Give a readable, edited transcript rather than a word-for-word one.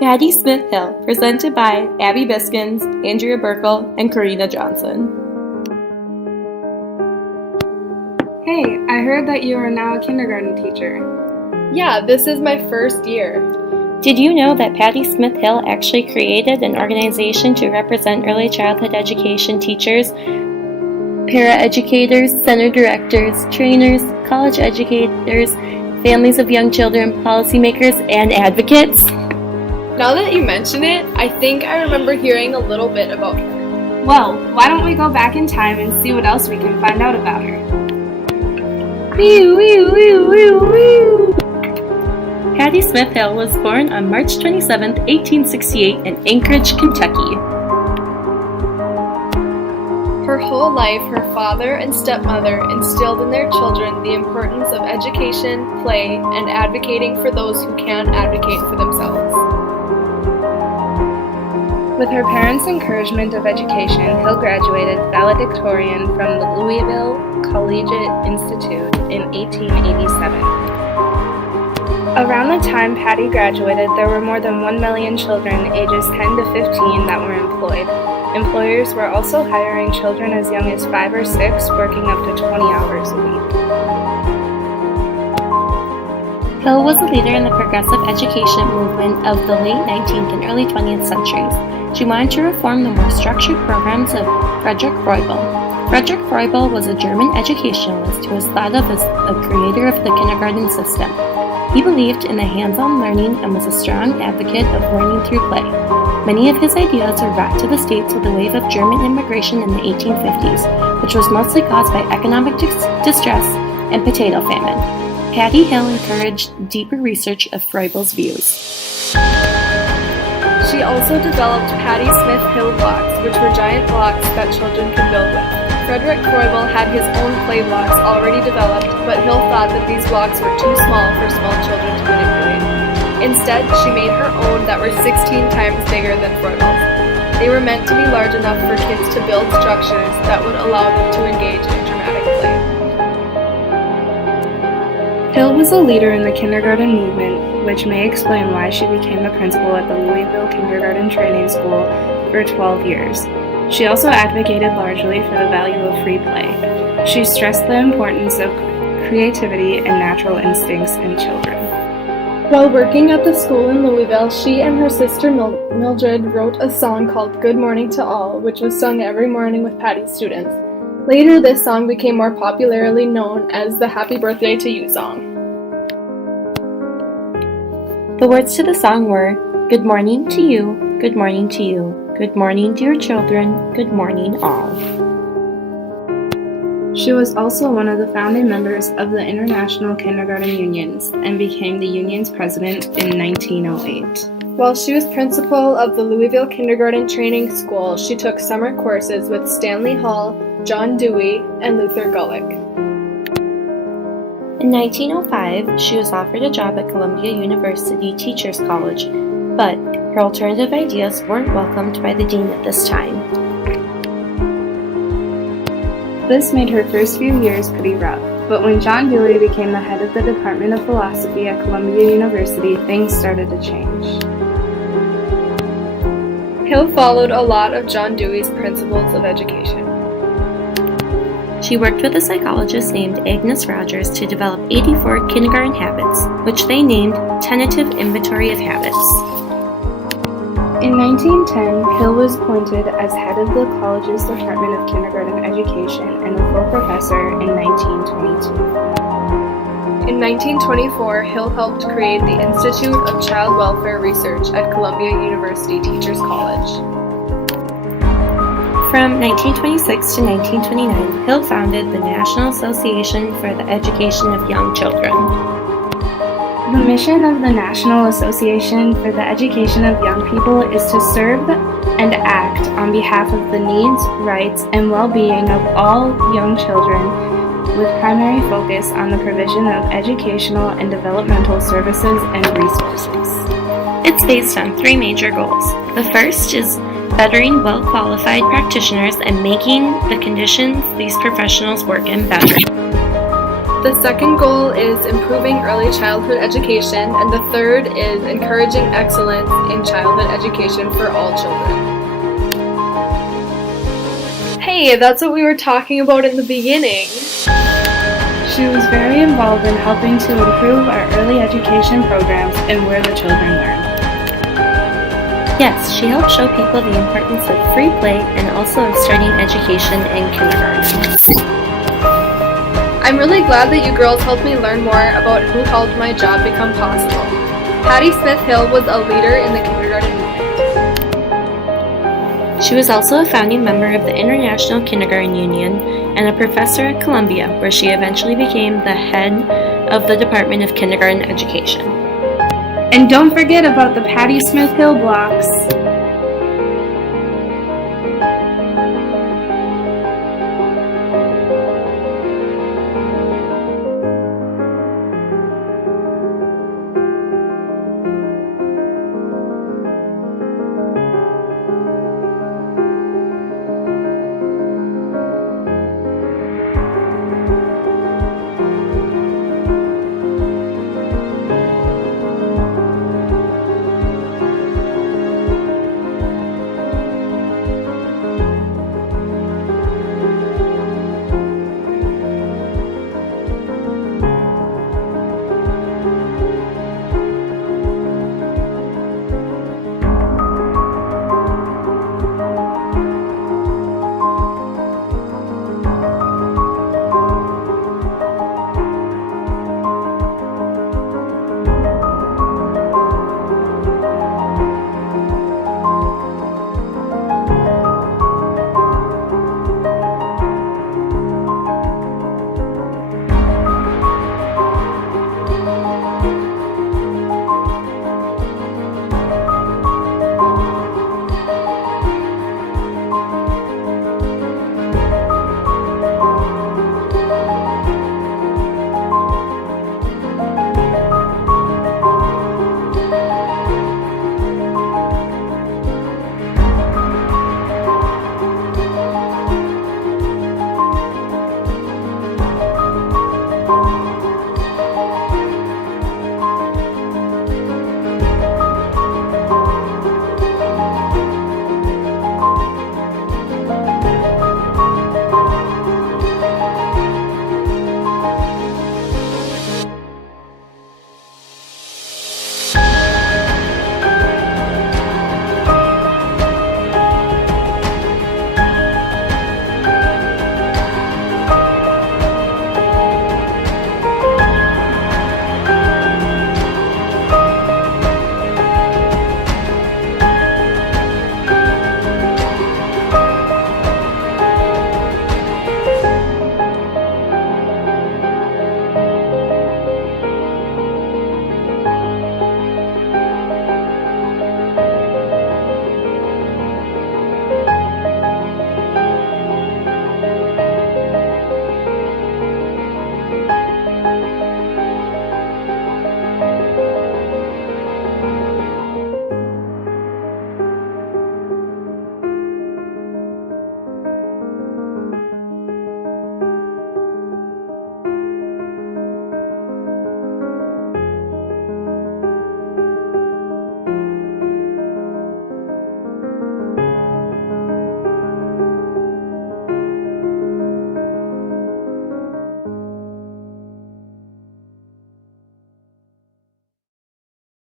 Patty Smith Hill, presented by Abby Biskins, Andrea Burkle, and Karina Johnson. Hey, I heard that you are now a kindergarten teacher. Yeah, this is my first year. Did you know that Patty Smith Hill actually created an organization to represent early childhood education teachers, paraeducators, center directors, trainers, college educators, families of young children, policymakers, and advocates? Now that you mention it, I think I remember hearing a little bit about her. Well, why don't we go back in time and see what else we can find out about her? Patty Smith Hill was born on March 27, 1868 in Anchorage, Kentucky. Her whole life, her father and stepmother instilled in their children the importance of education, play, and advocating for those who can't advocate for themselves. With her parents' encouragement of education, Hill graduated valedictorian from the Louisville Collegiate Institute in 1887. Around the time Patty graduated, there were more than 1 million children ages 10 to 15 that were employed. Employers were also hiring children as young as 5 or 6, working up to 20 hours a week. Hill was a leader in the progressive education movement of the late 19th and early 20th centuries. She wanted to reform the more structured programs of Frederick Froebel. Frederick Froebel was a German educationalist who was thought of as the creator of the kindergarten system. He believed in the hands-on learning and was a strong advocate of learning through play. Many of his ideas were brought to the States with a wave of German immigration in the 1850s, which was mostly caused by economic distress and potato famine. Patty Hill encouraged deeper research of Froebel's views. She also developed Patty Smith Hill blocks, which were giant blocks that children could build with. Frederick Froebel had his own play blocks already developed, but Hill thought that these blocks were too small for small children to manipulate. Instead, she made her own that were 16 times bigger than Froebel's. They were meant to be large enough for kids to build structures that would allow them to engage in dramatic play. Hill was a leader in the kindergarten movement, which may explain why she became the principal at the Louisville Kindergarten Training School for 12 years. She also advocated largely for the value of free play. She stressed the importance of creativity and natural instincts in children. While working at the school in Louisville, she and her sister Mildred wrote a song called Good Morning to All, which was sung every morning with Patty's students. Later, this song became more popularly known as the Happy Birthday to You song. The words to the song were, "Good morning to you, good morning to you, good morning dear children, good morning all." She was also one of the founding members of the International Kindergarten Unions and became the union's president in 1908. While she was principal of the Louisville Kindergarten Training School, she took summer courses with Stanley Hall, John Dewey, and Luther Gulick. In 1905, she was offered a job at Columbia University Teachers College, but her alternative ideas weren't welcomed by the dean at this time. This made her first few years pretty rough, but when John Dewey became the head of the Department of Philosophy at Columbia University, things started to change. Hill followed a lot of John Dewey's principles of education. She worked with a psychologist named Agnes Rogers to develop 84 kindergarten habits, which they named Tentative Inventory of Habits. In 1910, Hill was appointed as head of the college's Department of Kindergarten Education and a full professor in 1922. In 1924, Hill helped create the Institute of Child Welfare Research at Columbia University Teachers College. From 1926 to 1929, Hill founded the National Association for the Education of Young Children. The mission of the National Association for the Education of Young People is to serve and act on behalf of the needs, rights, and well-being of all young children, with primary focus on the provision of educational and developmental services and resources. It's based on 3 major goals. The first is bettering well-qualified practitioners and making the conditions these professionals work in better. The second goal is improving early childhood education, and the third is encouraging excellence in childhood education for all children. Hey, that's what we were talking about in the beginning. She was very involved in helping to improve our early education programs and where the children learn. Yes, she helped show people the importance of free play and also of starting education in kindergarten. I'm really glad that you girls helped me learn more about who helped my job become possible. Patty Smith Hill was a leader in the kindergarten movement. She was also a founding member of the International Kindergarten Union and a professor at Columbia, where she eventually became the head of the Department of Kindergarten Education. And don't forget about the Patty Smith Hill blocks.